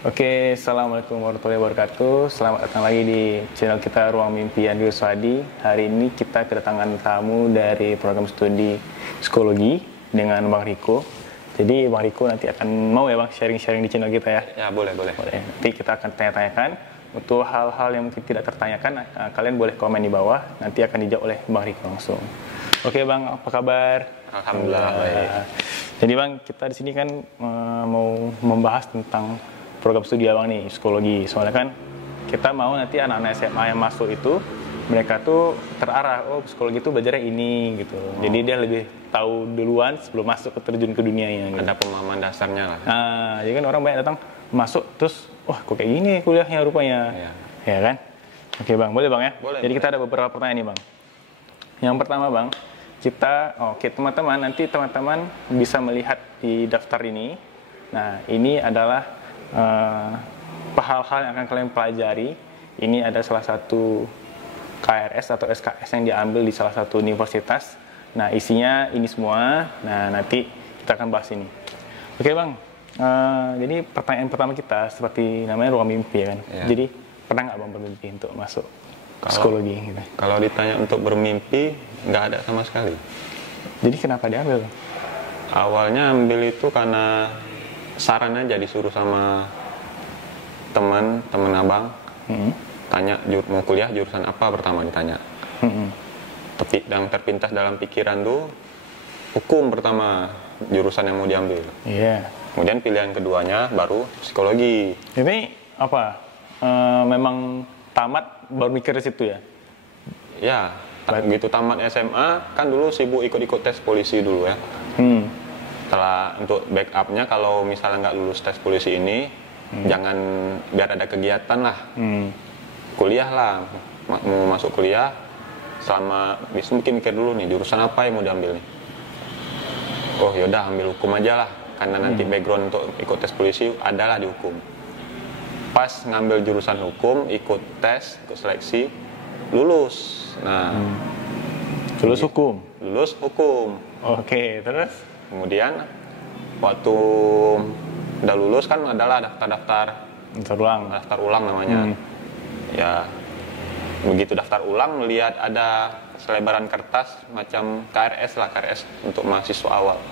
Oke, Assalamualaikum warahmatullahi wabarakatuh. Selamat datang lagi di channel kita Ruang Mimpi Andrew Swadi. Hari ini kita kedatangan tamu dari program studi psikologi dengan Bang Riko. Jadi Bang Riko nanti akan mau ya Bang sharing-sharing di channel kita ya? Ya, boleh. Nanti kita akan tanya-tanyakan. Untuk hal-hal yang mungkin tidak tertanyakan, kalian boleh komen di bawah. Nanti akan dijawab oleh Bang Riko langsung. Oke Bang, apa kabar? Alhamdulillah baik. Jadi Bang, kita di sini kan mau membahas tentang program studi Abang nih, psikologi. Soalnya kan kita mau nanti anak-anak SMA yang masuk itu mereka tuh terarah, oh psikologi itu belajarnya ini gitu. Jadi dia lebih tahu duluan sebelum masuk ke terjun ke dunianya gitu. Ada pemahaman dasarnya lah. Nah, jadi kan orang banyak datang masuk terus, wah kok kayak gini kuliahnya rupanya. Ya kan? Oke Bang, boleh Bang ya? Boleh. Jadi kita ada beberapa pertanyaan nih Bang. Yang pertama Bang, teman-teman nanti teman-teman bisa melihat di daftar ini. Nah, ini adalah hal-hal yang akan kalian pelajari. Ini ada salah satu KRS atau SKS yang diambil di salah satu universitas. Nah, isinya ini semua. Nah, nanti kita akan bahas ini. Oke Bang, jadi pertanyaan pertama kita seperti namanya ruang mimpi ya kan. Ya. Jadi pernah nggak Bang bermimpi untuk masuk psikologi gitu? Kalau ditanya untuk bermimpi, nggak ada sama sekali. Jadi kenapa diambil Bang? Awalnya ambil itu karena saran aja, disuruh sama teman abang. Tanya mau kuliah jurusan apa, pertama ditanya. Tapi yang terpintas dalam pikiran tuh hukum pertama, jurusan yang mau diambil. Iya. Kemudian pilihan keduanya baru psikologi. Ini apa? Memang tamat baru mikir di situ ya? Ya, begitu tamat SMA kan dulu sibuk ikut-ikut tes polisi dulu ya. Setelah untuk backupnya kalau misalnya nggak lulus tes polisi ini, jangan, biar ada kegiatan lah. Kuliah lah, mau masuk kuliah selama bisa mikir dulu nih jurusan apa yang mau diambil nih. Oh yaudah ambil hukum aja lah, karena nanti background untuk ikut tes polisi adalah di hukum. Pas ngambil jurusan hukum, ikut tes, ikut seleksi, lulus. Nah, Lulus hukum. lulus hukum. Oke, terus? Kemudian waktu udah lulus kan adalah daftar ulang namanya. Ya, begitu daftar ulang melihat ada selebaran kertas macam KRS untuk mahasiswa awal.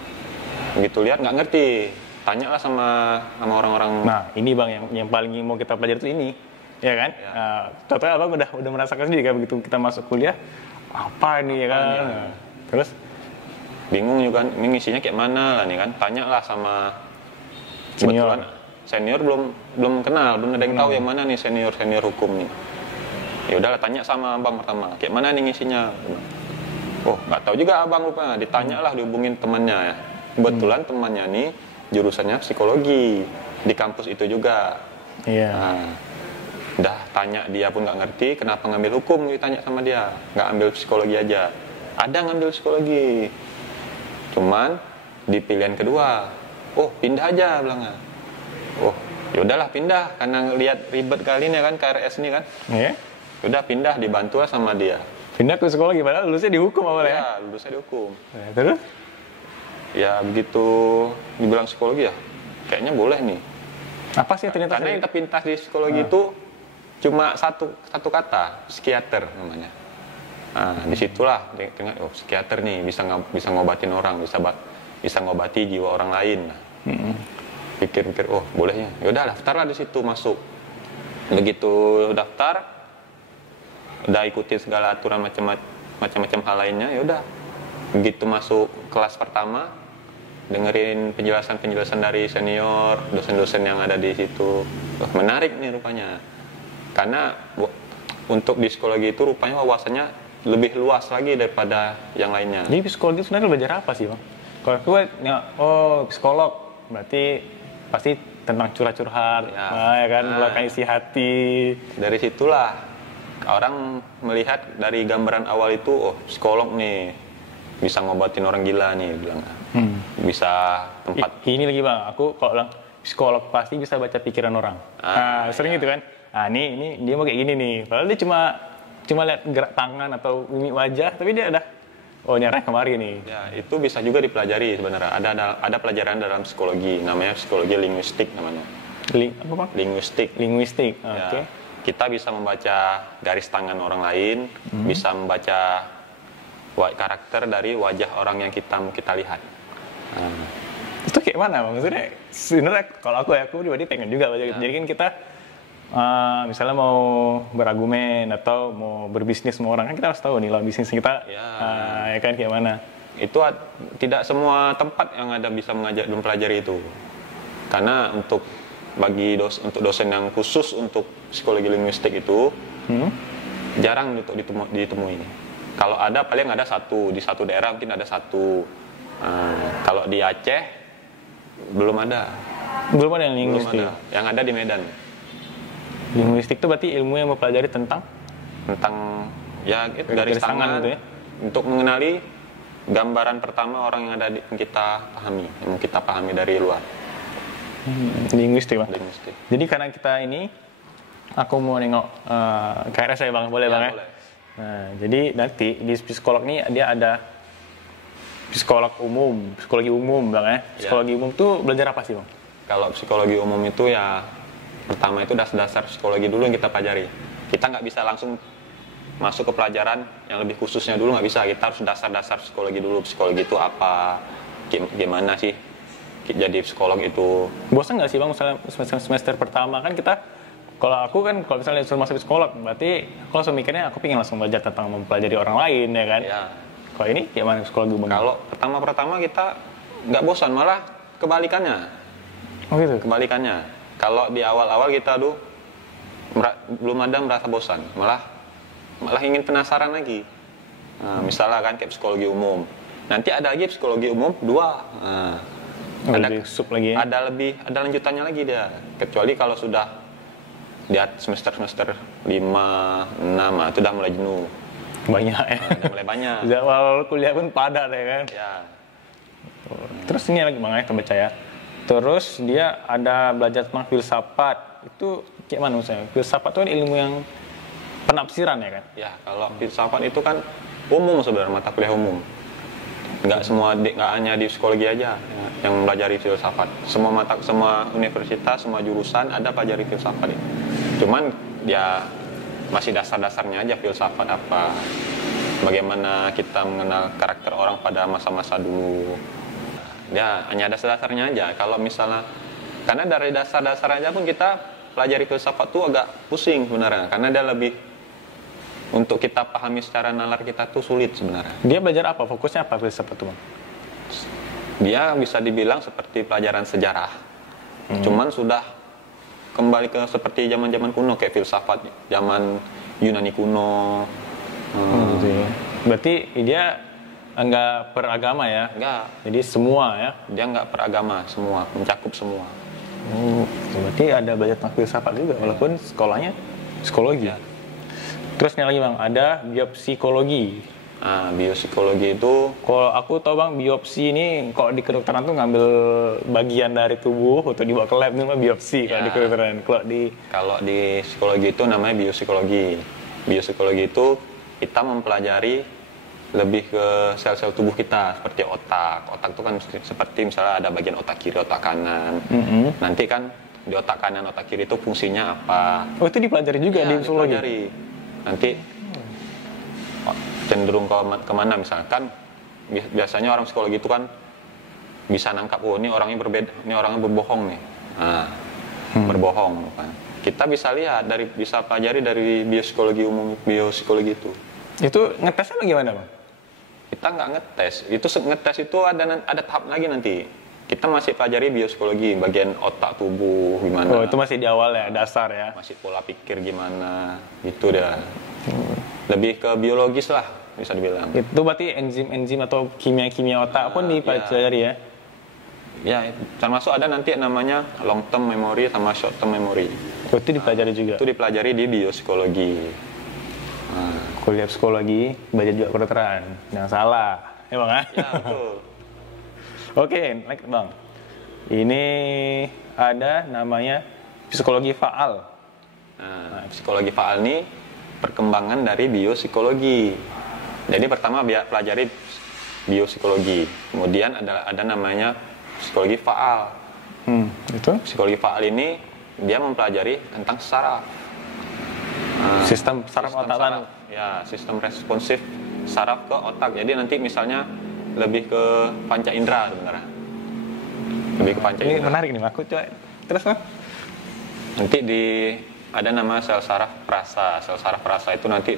Begitu lihat nggak ngerti, tanyalah sama orang-orang. Nah, ini Bang yang paling mau kita pelajari itu ini. Ya kan? Ya. Total Abang udah merasakan sendiri kan begitu kita masuk kuliah, apa ini ya kan? Nah, terus Bingung juga ini ngisinya kayak mana lah nih kan, tanyalah sama Senior. kebetulan senior belum kenal, belum ada yang tahu yang mana nih senior hukum nih. Ya udahlah, tanya sama abang pertama, kayak mana nih ngisinya. Oh nggak tahu juga abang, lupa, ditanyalah, dihubungin temannya ya. Kebetulan temannya nih jurusannya psikologi di kampus itu juga. iya. Nah, udah tanya dia pun nggak ngerti kenapa ngambil hukum, ditanya sama dia, nggak ambil psikologi aja. Ada ngambil psikologi, cuman di pilihan kedua, oh pindah aja bilangnya. Oh yaudahlah pindah, karena lihat ribet kali ini kan KRS ini kan. Iya. Udah pindah, dibantu sama dia. Pindah ke psikologi padahal lulusnya dihukum awalnya. Ya lulusnya dihukum. Ya, terus? Ya begitu dibilang psikologi ya, kayaknya boleh nih. Apa sih ternyata? Karena yang terpintas di psikologi itu cuma satu kata, psikiater namanya. Nah, disitulah tengok, oh psikiater nih bisa ngobatin orang, bisa ngobati jiwa orang lain. Pikir-pikir, oh bolehnya. Yaudah daftarlah di situ, masuk. Begitu daftar, udah ikutin segala aturan macam-macam hal lainnya, yaudah. Begitu masuk kelas pertama, dengerin penjelasan dari senior, dosen-dosen yang ada di situ. Wah, menarik nih rupanya. Karena untuk di psikologi itu rupanya wawasannya lebih luas lagi daripada yang lainnya. Jadi psikologi sebenarnya belajar apa sih Bang? Kalau gue, psikolog berarti pasti tentang curhat-curhat, ya kan, meluapkan isi hati. Dari situlah orang melihat dari gambaran awal itu, oh psikolog nih bisa ngobatin orang gila nih bilang. Bisa tempat. Ini lagi Bang, aku kalau bilang psikolog pasti bisa baca pikiran orang. Sering gitu kan. Nah, ini dia mau kayak gini nih. Padahal dia cuma lihat gerak tangan atau mimik wajah, tapi dia udah Oh, nyerah kemari nih. Ya, itu bisa juga dipelajari sebenarnya. Ada pelajaran dalam psikologi, namanya psikologi linguistik namanya. Apa bang? Linguistik. Linguistik. Ya, Oke. kita bisa membaca garis tangan orang lain, bisa membaca karakter dari wajah orang yang kita lihat. Nah, Itu kayak mana bang? Maksudnya sebenarnya kalau aku pribadi pengen juga baca gitu. Jadi kan kita misalnya mau berargumen atau mau berbisnis sama orang kan kita harus tahu nih lawan bisnis kita ya kan kayak mana. Itu tidak semua tempat yang ada bisa mempelajari itu. Karena untuk dosen yang khusus untuk psikologi linguistik itu jarang untuk ditemui. Kalau ada paling ada satu di satu daerah, mungkin ada satu. Kalau di Aceh belum ada. Belum ada yang linguistik. Belum ada. Yang ada di Medan. Linguistik itu berarti ilmu yang mempelajari tentang ya itu garis tangan gitu ya? Untuk mengenali gambaran pertama orang yang ada yang kita pahami dari luar. Linguistik bang. Linguistik. Jadi karena kita ini, aku mau nengok KRS ya bang, boleh bang ya? Boleh. Nah, jadi nanti di psikolog ini dia ada psikologi umum bang ya. Psikologi umum tuh belajar apa sih bang? Kalau psikologi umum itu ya pertama itu dasar psikologi dulu yang kita pelajari. Kita nggak bisa langsung masuk ke pelajaran yang lebih khususnya dulu, nggak bisa. Kita harus dasar psikologi dulu. Psikologi itu apa? Gimana sih jadi psikolog itu? Bosan nggak sih bang misalnya semester pertama kan kita, kalau misalnya suruh masuk psikolog, berarti kalau langsung mikirnya aku pengen langsung belajar tentang mempelajari orang lain ya kan? Ya. Kalau ini gimana psikologi umum? Kalau pertama kita nggak bosan, malah kebalikannya. Oh gitu? Kebalikannya. Kalau di awal-awal kita belum ada merasa bosan, malah ingin penasaran lagi. Nah, misalnya kan kayak psikologi umum. Nanti ada lagi psikologi umum 2. Ada sub lagi ya? Ada lanjutannya lagi dia. Kecuali kalau sudah di semester 5, 6, itu udah mulai jenuh. Banyak ya? Udah mulai banyak. Di awal kuliah pun padat ya kan? Ya. Terus ini lagi bang ya, tembaca ya. Terus dia ada belajar tentang filsafat. Itu kayak mana misalnya? Filsafat itu kan ilmu yang penafsiran ya kan? Ya, kalau filsafat itu kan umum sebenarnya, mata kuliah umum. Nggak hanya di psikologi aja yang mempelajari filsafat. Semua universitas, semua jurusan ada pelajari filsafat. Cuman ya masih dasar-dasarnya aja filsafat apa. Bagaimana kita mengenal karakter orang pada masa-masa dulu. Ya, hanya dasar-dasarnya aja. Kalau misalnya, karena dari dasar-dasar aja pun kita pelajari filsafat tuh agak pusing sebenarnya. Karena dia lebih, untuk kita pahami secara nalar kita tuh sulit sebenarnya. Dia belajar apa? Fokusnya apa filsafat tuh bang? Dia bisa dibilang seperti pelajaran sejarah. Cuman sudah kembali ke seperti zaman-zaman kuno, kayak filsafat zaman Yunani kuno. Gitu ya. Berarti dia enggak beragama ya? Enggak. Jadi semua ya? Dia enggak beragama, semua, mencakup semua. Berarti ada belajar tentang filsafat juga, walaupun sekolahnya psikologi. Ya. Terus ini lagi bang, ada biopsikologi. Nah, biopsikologi itu, Kalau aku tahu bang, biopsi ini kalau di kedokteran tuh ngambil bagian dari tubuh untuk dibawa ke lab, itu mah biopsi kalau di kedokteran. Kalau di psikologi itu namanya biopsikologi. Biopsikologi itu kita mempelajari lebih ke sel-sel tubuh kita, seperti otak. Otak itu kan seperti misalnya ada bagian otak kiri, otak kanan. Nanti kan di otak kanan, otak kiri itu fungsinya apa? Oh, itu dipelajari juga di psikologi? Dipelajari. Nanti cenderung kemana misalkan, biasanya orang psikologi itu kan bisa nangkap, oh ini orangnya berbeda, ini orangnya berbohong nih. Nah, berbohong kan. Kita bisa lihat bisa pelajari dari biopsikologi umum, biopsikologi itu. Itu ngetesnya bagaimana bang? Kita nggak ngetes, ngetes itu ada tahap lagi nanti. Kita masih pelajari biopsikologi, bagian otak tubuh gimana. Oh, itu masih di awal ya, dasar ya? Masih pola pikir gimana, gitu dah. Lebih ke biologis lah, bisa dibilang. Itu berarti enzim-enzim atau kimia-kimia otak pun dipelajari ya? Ya, termasuk ada nanti namanya long term memory sama short term memory. Oh, itu dipelajari juga? Itu dipelajari di biopsikologi. Kuliah psikologi, belajar juga kedokteran. Jangan salah, ya bang? Ya, betul. Oke, next bang. Ini ada namanya psikologi faal. Nah, psikologi faal ini perkembangan dari biopsikologi. Jadi pertama pelajari biopsikologi, kemudian ada namanya psikologi faal. Itu? Psikologi faal ini dia mempelajari tentang saraf. Sistem saraf Sistem otak. saraf. Ya, sistem responsif saraf ke otak. Jadi nanti misalnya lebih ke panca indera sebenarnya. Lebih ke panca Ini indera. menarik nih, aku coba. Terus Bang? Nanti ada nama sel saraf perasa. Sel saraf perasa itu nanti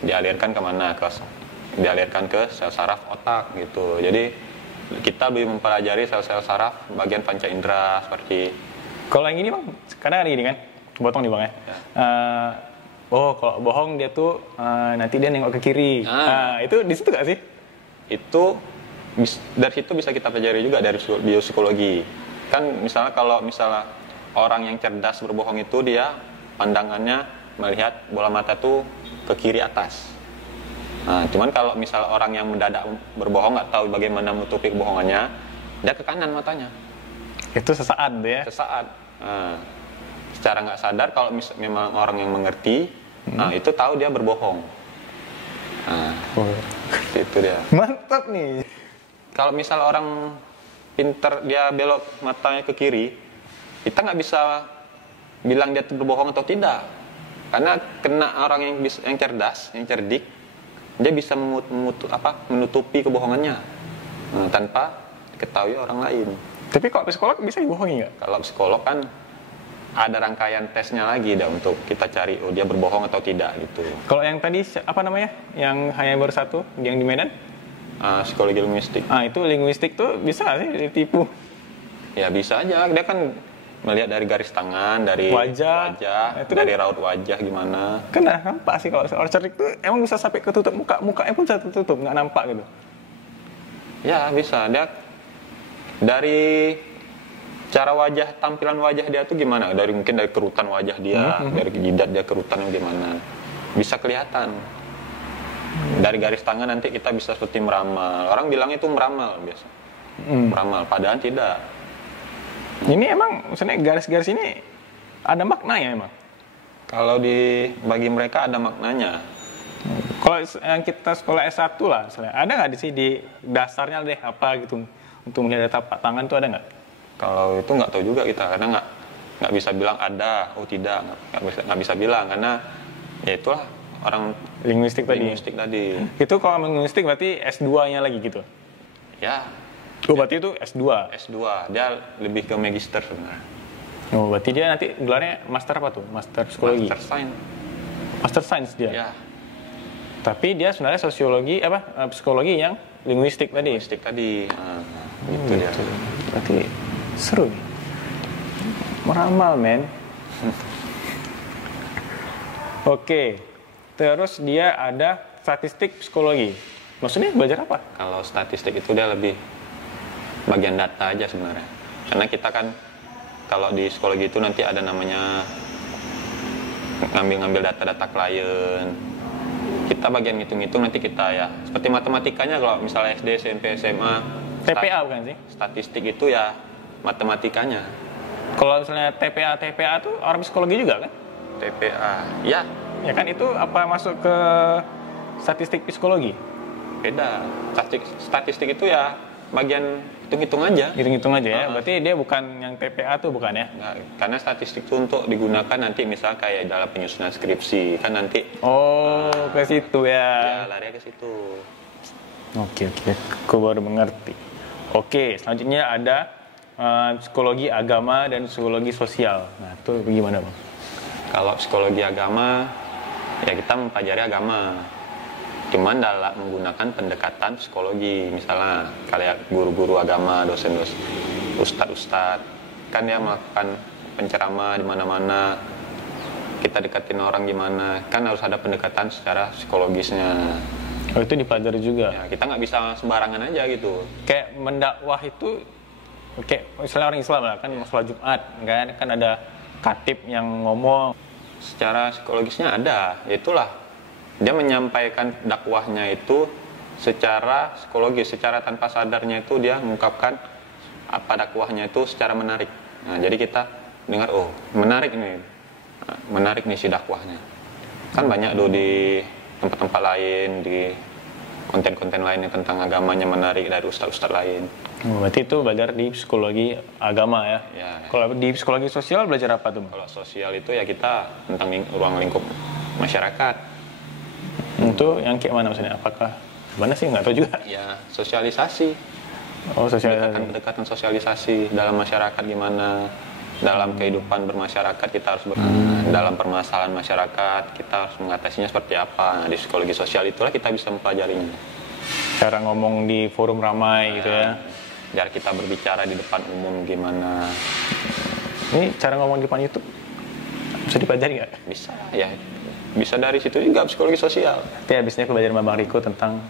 dialirkan kemana? Dialirkan ke sel saraf otak gitu. Jadi kita lebih mempelajari sel-sel saraf bagian panca indera seperti. Kalau yang ini Bang, kadang ada gini kan, potong nih Bang ya. Kalau bohong dia tuh nanti dia nengok ke kiri. Itu di situ gak sih? Itu dari situ bisa kita pelajari juga dari biopsikologi. Kan misalnya kalau orang yang cerdas berbohong itu dia pandangannya melihat bola mata tuh ke kiri atas. Nah, cuman kalau misal orang yang mendadak berbohong nggak tahu bagaimana menutupi kebohongannya, dia ke kanan matanya. Itu sesaat tuh ya. Sesaat. Nah, secara nggak sadar kalau memang orang yang mengerti, nah itu tahu dia berbohong. Nah, itu dia. Mantap nih. Kalau misal orang pinter dia belok matanya ke kiri, kita nggak bisa bilang dia berbohong atau tidak, karena kena orang yang cerdas, yang cerdik, dia bisa menutupi kebohongannya tanpa diketahui orang lain. Tapi kalau psikolog bisa dibohongi nggak? Kalau psikolog kan ada rangkaian tesnya lagi dah untuk kita cari dia berbohong atau tidak gitu. Kalau yang tadi apa namanya? Yang hanya baru satu, yang di Medan? Psikologi linguistik. Itu linguistik tuh bisa nggak sih ditipu? Ya bisa aja, dia kan melihat dari garis tangan, dari wajah itu dari kan, raut wajah gimana. Kan nampak sih kalau orang cerdik tuh emang bisa sampai ketutup mukanya pun bisa tertutup, nggak nampak gitu. Ya bisa, dia dari cara wajah, tampilan wajah dia tuh gimana, mungkin dari kerutan wajah dia, dari jidat dia kerutannya gimana, bisa kelihatan. Dari garis tangan nanti kita bisa seperti meramal. Orang bilang itu meramal biasa. Meramal, padahal tidak. Ini emang maksudnya garis-garis ini ada maknanya emang? Kalau bagi mereka ada maknanya. Kalau yang kita sekolah S1 lah misalnya, ada nggak di dasarnya deh apa gitu untuk melihat tapak tangan tuh ada nggak? Kalau itu nggak tahu juga kita, karena nggak bisa bilang ada, tidak, nggak bisa bilang, karena ya itulah orang linguistik tadi. Itu kalau linguistik berarti S2-nya lagi gitu? Ya. Berarti itu S2? S2, dia lebih ke magister sebenarnya. Berarti dia nanti gelarnya master apa tuh? Master psikologi? Master Science dia? Ya. Tapi dia sebenarnya psikologi yang linguistik tadi? Linguistik tadi, gitu dia. Berarti seru nih. Meramal, men. Oke. Terus dia ada statistik psikologi. Maksudnya belajar apa? Kalau statistik itu dia lebih bagian data aja sebenarnya. Karena kita kan kalau di psikologi itu nanti ada namanya ngambil data-data klien. Kita bagian ngitung-ngitung nanti kita ya. Seperti matematikanya kalau misalnya SD, SMP, SMA. TPA bukan sih? Statistik itu ya matematikanya. Kalau misalnya TPA tuh orang psikologi juga kan? TPA, ya. Ya kan itu apa masuk ke statistik psikologi? Beda. Statistik itu ya bagian hitung-hitung aja. Hitung-hitung aja ya. Berarti dia bukan yang TPA tuh bukan ya? Nah, karena statistik itu untuk digunakan nanti misal kayak dalam penyusunan skripsi kan nanti. Ke situ ya. Ya, lari ke situ. Oke. Aku baru mengerti. Oke, selanjutnya ada psikologi agama dan psikologi sosial. Nah, itu bagaimana, Bang? Kalau psikologi agama, ya kita mempelajari agama. Cuman dalam menggunakan pendekatan psikologi, misalnya kayak guru-guru agama, dosen-dosen, ustadz-ustadz, kan dia melakukan penceramah di mana-mana, kita deketin orang gimana, kan harus ada pendekatan secara psikologisnya. Itu dipelajari juga. Ya, kita nggak bisa sembarangan aja gitu. Kayak mendakwah itu, kayak misalnya orang Islam lah, kan sholat Jumat, kan ada khatib yang ngomong. Secara psikologisnya ada, itulah. Dia menyampaikan dakwahnya itu secara psikologis, secara tanpa sadarnya itu dia mengungkapkan apa dakwahnya itu secara menarik. Nah, jadi kita dengar, menarik nih si dakwahnya. Kan banyak tuh di tempat-tempat lain, di konten-konten lainnya tentang agamanya menarik dari ustadz-ustadz lain. Berarti itu belajar di psikologi agama ya? Ya. Kalau di psikologi sosial belajar apa tuh? Kalau sosial itu ya kita tentang ruang lingkup masyarakat. Itu yang kayak mana maksudnya? Apakah mana sih nggak tahu juga? Ya sosialisasi. Oh sosialisasi. Pendekatan sosialisasi dalam masyarakat gimana, dalam kehidupan bermasyarakat kita harus dalam permasalahan masyarakat kita harus mengatasinya seperti apa. Nah, di psikologi sosial itulah kita bisa mempelajarinya. Cara ngomong di forum ramai gitu ya? Biar kita berbicara di depan umum gimana. Ini cara ngomong di depan YouTube bisa dipelajari nggak? Bisa ya, bisa dari situ juga psikologi sosial. Tapi habisnya aku belajar sama Bang Riko tentang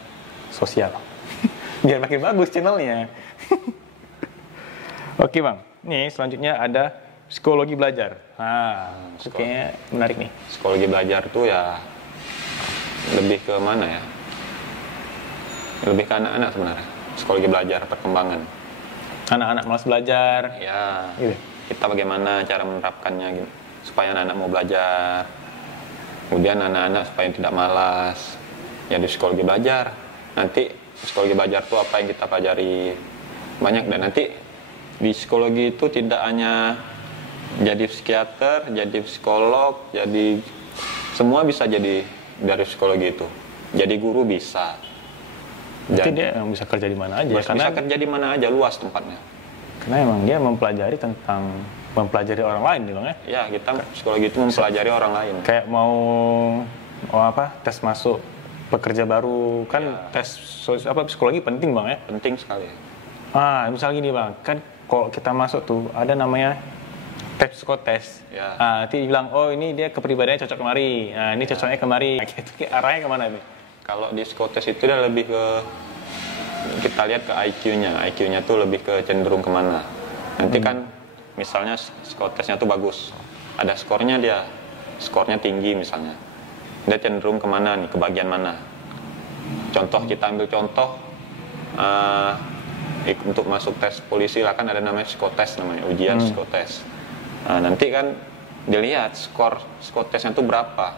sosial. Biar makin bagus channelnya. Oke Bang, nih selanjutnya ada psikologi belajar. Kayaknya menarik nih. Psikologi belajar tuh ya lebih ke mana ya? Lebih ke anak-anak sebenarnya. Psikologi belajar, perkembangan. Anak-anak malas belajar. Ya, Gitu. kita bagaimana cara menerapkannya gitu, supaya anak-anak mau belajar. Kemudian anak-anak supaya tidak malas. Ya di psikologi belajar. Nanti psikologi belajar tuh apa yang kita pelajari banyak, dan nanti di psikologi itu tidak hanya jadi psikiater, jadi psikolog, jadi semua bisa jadi dari psikologi itu. Jadi guru bisa. Berarti dia yang bisa kerja di mana aja. Bisa kerja di mana aja, luas tempatnya. Karena emang dia mempelajari orang lain gitu ya. Ya, kita psikologi itu mempelajari orang lain. Kayak mau tes masuk pekerja baru kan tes psikologi penting Bang ya. Penting sekali. Misal gini Bang, kan kalau kita masuk tuh ada namanya tes psikotes. Ya. Nanti bilang, oh ini dia kepribadiannya cocok kemari. Ini cocoknya kemari. Gitu, arahnya kemana nih? Kalau di psikotes itu dia lebih ke, kita lihat ke IQ-nya. IQ-nya tuh lebih ke cenderung kemana. Nanti kan misalnya psikotesnya tuh bagus. Ada skornya dia. Skornya tinggi misalnya. Dia cenderung kemana nih, ke bagian mana. Contoh, kita ambil contoh. Untuk masuk tes polisi lah kan ada namanya psikotes, namanya ujian psikotes. Nanti kan dilihat skor psikotesnya itu berapa.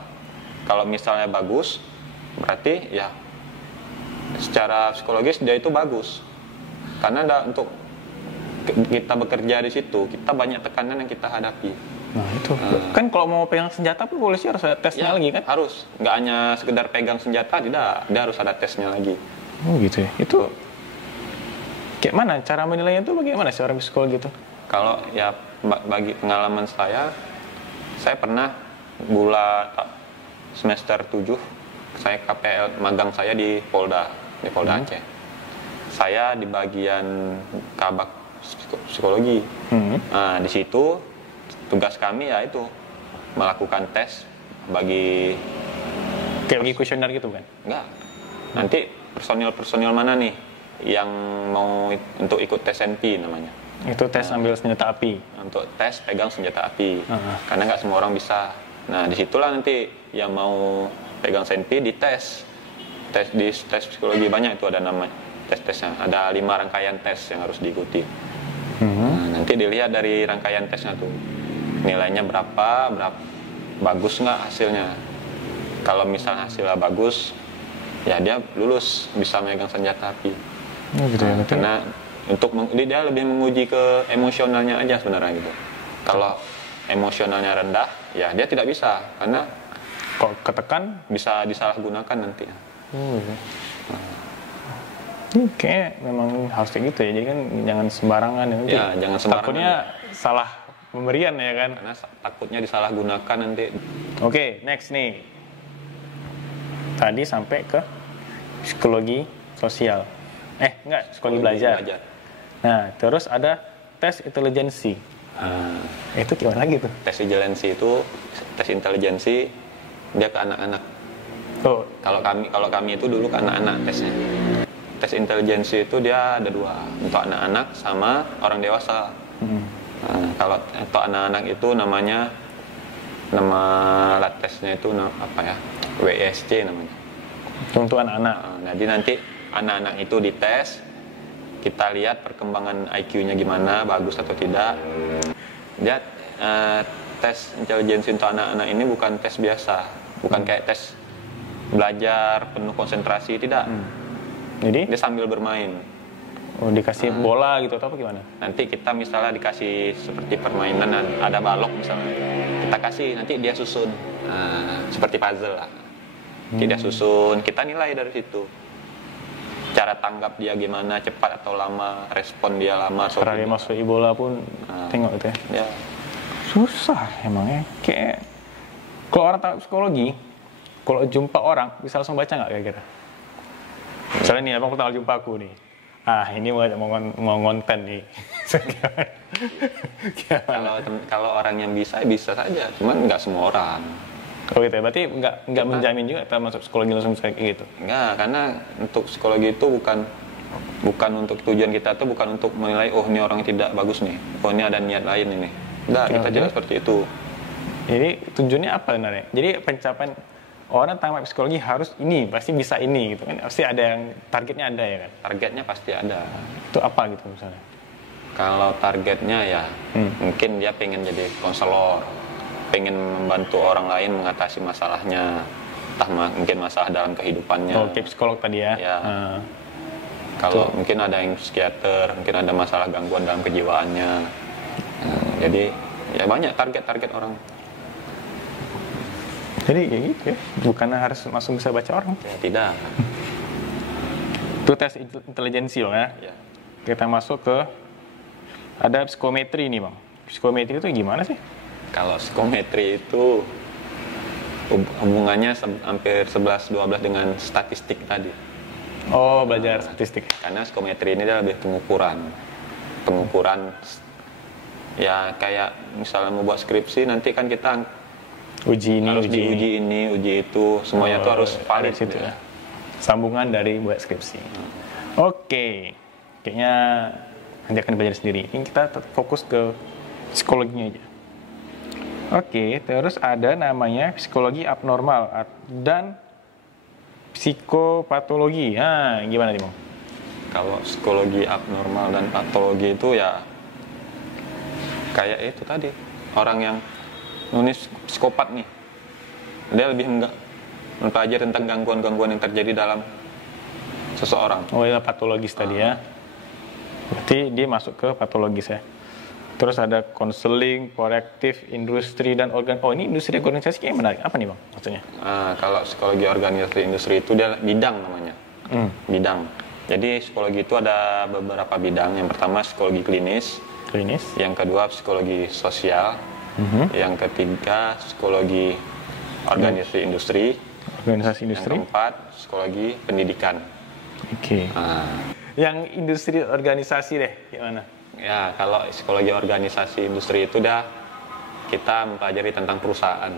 Kalau misalnya bagus, berarti ya secara psikologis dia itu bagus. Karena untuk kita bekerja di situ, kita banyak tekanan yang kita hadapi. Nah itu kan kalau mau pegang senjata pun polisi harus ada tesnya lagi kan? Harus, nggak hanya sekedar pegang senjata, tidak, dia harus ada tesnya lagi. Oh gitu ya. Itu kayak mana cara menilainya itu, bagaimana sih orang psikologi itu? Kalau ya bagi pengalaman saya pernah semester 7 saya KPL magang saya di Polda Aceh. Saya di bagian kabak psikologi. Nah, di situ tugas kami ya itu melakukan tes bagi kuesioner gitu kan? Enggak. Nanti personil mana nih yang mau untuk ikut tes NP namanya. Itu tes ambil senjata api. Untuk tes pegang senjata api. Karena nggak semua orang bisa. Nah, disitulah nanti yang mau pegang SNP dites. Di tes psikologi banyak itu ada nama tes-tesnya. Ada 5 rangkaian tes yang harus diikuti. Nah, nanti dilihat dari rangkaian tesnya tuh. Nilainya berapa bagus nggak hasilnya. Kalau misalnya hasilnya bagus, ya dia lulus bisa megang senjata api. Gitu ya, karena dia lebih menguji ke emosionalnya aja sebenarnya gitu. Kalau emosionalnya rendah, ya dia tidak bisa karena kok ketekan bisa disalahgunakan nanti. Gitu. Ini kayak memang harus kayak gitu ya. Jadi kan jangan sembarangan nanti. Ya, jangan sembarangan. Takutnya salah pemberian ya kan. Karena takutnya disalahgunakan nanti. Oke, next nih. Tadi sampai ke psikologi sosial. Psikologi belajar. Nah, terus ada tes intelijensi. Itu gimana lagi tuh? Tes intelijensi dia ke anak-anak. Oh. Kalau kami itu dulu ke anak-anak tesnya. Tes intelijensi itu dia ada 2, untuk anak-anak sama orang dewasa. Kalau untuk anak-anak itu nama alat tesnya itu apa ya? WSC namanya. Untuk anak-anak. Jadi nanti anak-anak itu dites, kita lihat perkembangan IQ-nya gimana, bagus atau tidak. Dia tes intelijensi untuk anak-anak ini bukan tes biasa, bukan kayak tes belajar penuh konsentrasi, tidak. Jadi Dia sambil bermain. dikasih bola gitu atau apa gimana? Nanti kita misalnya dikasih seperti permainan, ada balok misalnya, kita kasih, nanti dia susun. Seperti puzzle lah. Nanti dia susun, kita nilai dari situ. Cara tanggap dia gimana, cepat atau lama, respon dia lama. Cara dia masuk bola pun tengok gitu ya. Ya. Susah emangnya. Kayak kalau orang tahu psikologi, kalau jumpa orang bisa langsung baca nggak kira-kira? Misalnya nih, abang pertama jumpa aku nih. Ini mau ngonten nih. Kalau orang yang bisa saja, cuman nggak semua orang. Oh gitu ya, berarti nggak menjamin juga kita masuk psikologi langsung kayak gitu? Nggak, karena untuk psikologi itu bukan untuk tujuan kita tuh bukan untuk menilai oh ini orang tidak bagus nih, oh ini ada niat lain ini. Nggak, kita jelas seperti itu. Jadi tujuannya apa sebenarnya? Jadi pencapaian orang tamat psikologi harus ini, pasti bisa ini gitu kan? Pasti ada yang targetnya ada ya kan? Targetnya pasti ada. Itu apa gitu misalnya? Kalau targetnya ya mungkin dia pengen jadi konselor, pengen membantu orang lain mengatasi masalahnya, entah mungkin masalah dalam kehidupannya. Oh, kayak psikolog tadi ya? Kalau mungkin ada yang psikiater, mungkin ada masalah gangguan dalam kejiwaannya. Jadi ya banyak target-target orang. Jadi kayak gitu ya? Bukannya harus langsung bisa baca orang? Ya, tidak. Itu tes intelijensi loh ya? Ya. Kita masuk ke ada psikometri nih bang. Psikometri itu gimana sih? Kalau psikometri itu hubungannya hampir 11-12 dengan statistik tadi. Oh, belajar statistik. Karena psikometri ini adalah lebih pengukuran ya kayak misalnya mau buat skripsi nanti kan kita Uji ini, harus diuji ini, uji itu, semuanya tuh harus valid situ ya. Sambungan dari buat skripsi. Oke. Kayaknya nanti akan belajar sendiri. Ini kita fokus ke psikologinya aja. Oke, terus ada namanya psikologi abnormal dan psikopatologi. Gimana nih, Bang? Kalau psikologi abnormal dan patologi itu ya kayak itu tadi, orang yang nulis psikopat nih, dia lebih mempelajari tentang gangguan-gangguan yang terjadi dalam seseorang. Oh ya, patologis tadi ya. Berarti dia masuk ke patologis ya. Terus ada konseling, korektif, industri dan Oh, ini industri organisasi kayak menarik. Apa nih bang maksudnya? Kalau psikologi organisasi industri itu dia bidang namanya. Bidang. Jadi psikologi itu ada beberapa bidang. Yang pertama psikologi klinis. Yang kedua psikologi sosial. Yang ketiga psikologi organisasi industri. Yang keempat psikologi pendidikan. Oke. Yang industri organisasi deh, gimana? Ya, kalau psikologi organisasi industri itu kita mempelajari tentang perusahaan.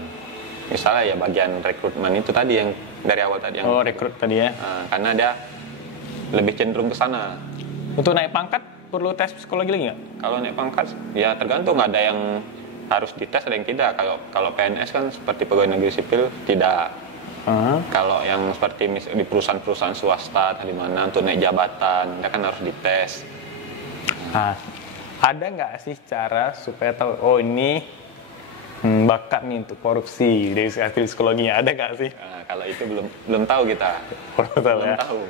Misalnya ya bagian rekrutmen itu tadi yang dari awal tadi. Rekrut tadi ya. Karena dia lebih cenderung ke sana. Untuk naik pangkat perlu tes psikologi lagi nggak? Kalau naik pangkat ya tergantung, ada yang harus dites, ada yang tidak. Kalau PNS kan seperti pegawai negeri sipil tidak. Kalau yang seperti di perusahaan-perusahaan swasta di mana untuk naik jabatan, dia kan harus dites. Ada nggak sih cara supaya tahu ini bakat nih untuk korupsi dari hasil psikologinya? Ada nggak sih? Kalau itu belum tahu kita. Belum tahu.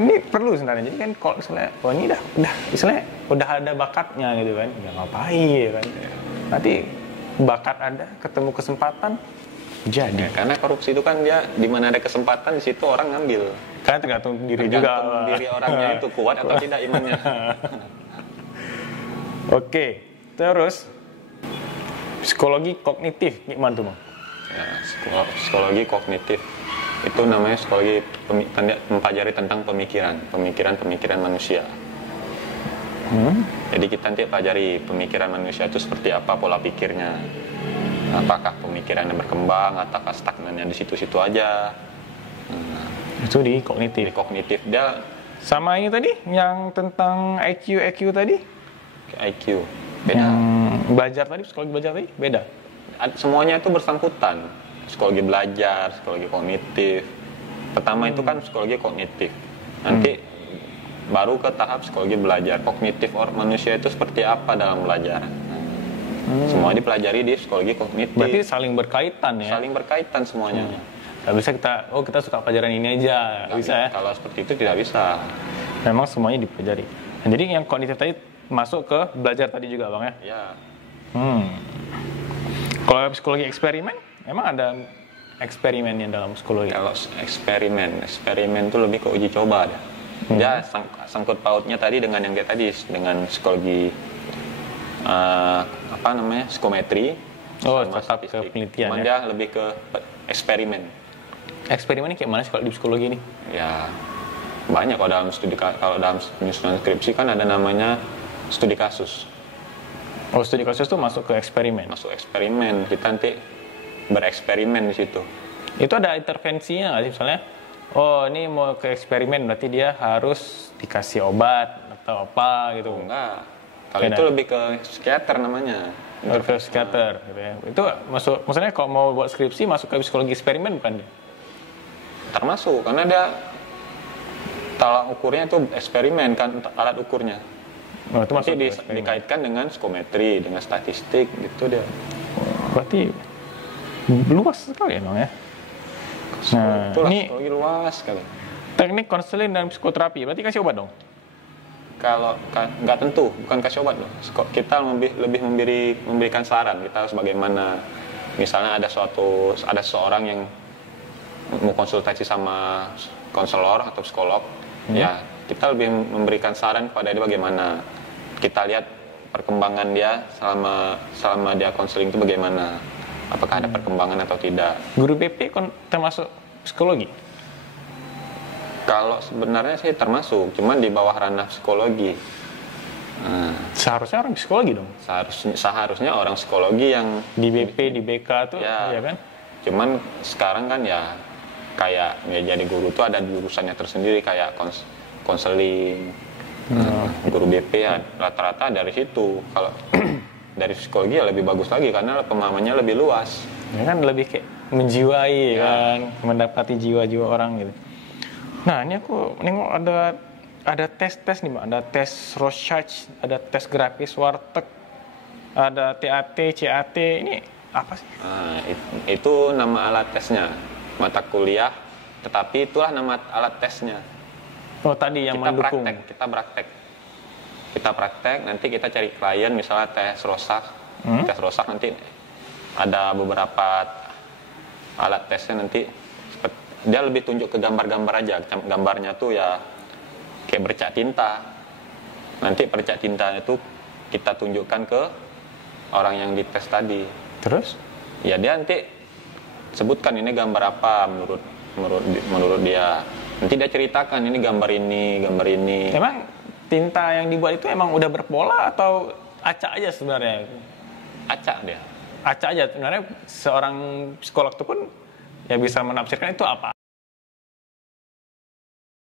Ini perlu sebenarnya. Jadi kan kalau misalnya ini udah ada bakatnya gitu kan, ya ngapain ya kan? Nanti bakat ada, ketemu kesempatan jadi. Ya, karena korupsi itu kan dia di mana ada kesempatan di situ orang ngambil. Karena tergantung diri diri orangnya itu kuat atau tidak imannya. Oke, terus psikologi kognitif gimana tuh bang? Ya, psikologi kognitif itu namanya psikologi mempelajari tentang pemikiran manusia. Jadi kita nanti pelajari pemikiran manusia itu seperti apa pola pikirnya. Apakah pemikirannya berkembang ataukah stagnannya di situ-situ aja. Itu di kognitif. Di kognitif dia sama ini tadi yang tentang IQ tadi? IQ beda. Belajar tadi, psikologi belajar tadi beda. Semuanya itu bersangkutan. Psikologi belajar, psikologi kognitif. Pertama itu kan psikologi kognitif. Nanti baru ke tahap psikologi belajar. Kognitif manusia itu seperti apa dalam belajar. Semua dipelajari di psikologi kognitif. Berarti saling berkaitan ya? Saling berkaitan semuanya. Nggak bisa kita suka pelajaran ini aja, nggak bisa ya. Kalau seperti itu tidak bisa. Memang semuanya dipelajari. Nah, jadi yang kognitif tadi masuk ke belajar tadi juga bang ya? Ya. Kalau psikologi eksperimen, emang ada eksperimennya dalam psikologi? Kalau eksperimen itu lebih ke uji coba deh. Dia sangkut pautnya tadi dengan yang kayak tadi, dengan psikologi psikometri. Tetap ke penelitian. Cuman dia lebih ke eksperimen. Eksperimen ini kayak mana sih kalau di psikologi ini? Ya banyak kalau dalam penyusunan skripsi kan ada namanya studi kasus. Studi kasus itu masuk ke eksperimen? Masuk eksperimen, kita nanti bereksperimen di situ. Itu ada intervensinya nggak sih? Misalnya, ini mau ke eksperimen berarti dia harus dikasih obat atau apa gitu? Enggak, kalau itu lebih ke psikiater namanya. Ke psikiater gitu ya. Itu maksudnya kalau mau buat skripsi masuk ke psikologi eksperimen bukan? Termasuk, karena dia tolak ukurnya itu eksperimen kan, alat ukurnya. Itu nanti dikaitkan dengan psikometri, dengan statistik gitu dia. Berarti luas sekali emang ya. Nah, ini psikologi luas sekali. Teknik konseling dan psikoterapi, berarti kasih obat dong? Kalau nggak tentu, bukan kasih obat loh. Kita lebih memberikan saran. Kita harus bagaimana. Misalnya ada seorang yang mau konsultasi sama konselor atau psikolog, ya kita lebih memberikan saran kepada dia bagaimana. Kita lihat perkembangan dia selama dia konseling itu bagaimana. Apakah ada perkembangan atau tidak. Guru BP termasuk psikologi? Kalau sebenarnya sih termasuk, cuman di bawah ranah psikologi. Seharusnya orang psikologi dong? Seharusnya orang psikologi yang di BP, di BK tuh, ya kan? Cuman sekarang kan ya kayak jadi guru tuh ada jurusannya tersendiri kayak konseling. Guru BP ya rata-rata dari situ. Kalau dari psikologi ya lebih bagus lagi karena pemahamannya lebih luas. Ya kan lebih kayak menjiwai kan, mendapati jiwa-jiwa orang gitu. Nah ini aku nengok ada tes nih mbak, ada tes Rorschach, ada tes grafis Warteg, ada TAT, CAT, ini apa sih? Itu nama alat tesnya, mata kuliah, tetapi itulah nama alat tesnya. Tadi yang mendukung. Kita praktek, nanti kita cari klien, misalnya tes Rorschach. Tes Rorschach nanti ada beberapa alat tesnya nanti. Dia lebih tunjuk ke gambar-gambar aja. Gambarnya tuh ya kayak bercak tinta. Nanti bercak tintanya itu kita tunjukkan ke orang yang dites tadi. Terus? Ya dia nanti sebutkan ini gambar apa menurut dia. Nanti dia ceritakan ini gambar ini. Emang tinta yang dibuat itu emang udah berpola atau acak aja sebenarnya? Acak dia. Acak aja. Sebenarnya seorang psikolog itu pun ya bisa menafsirkan itu apa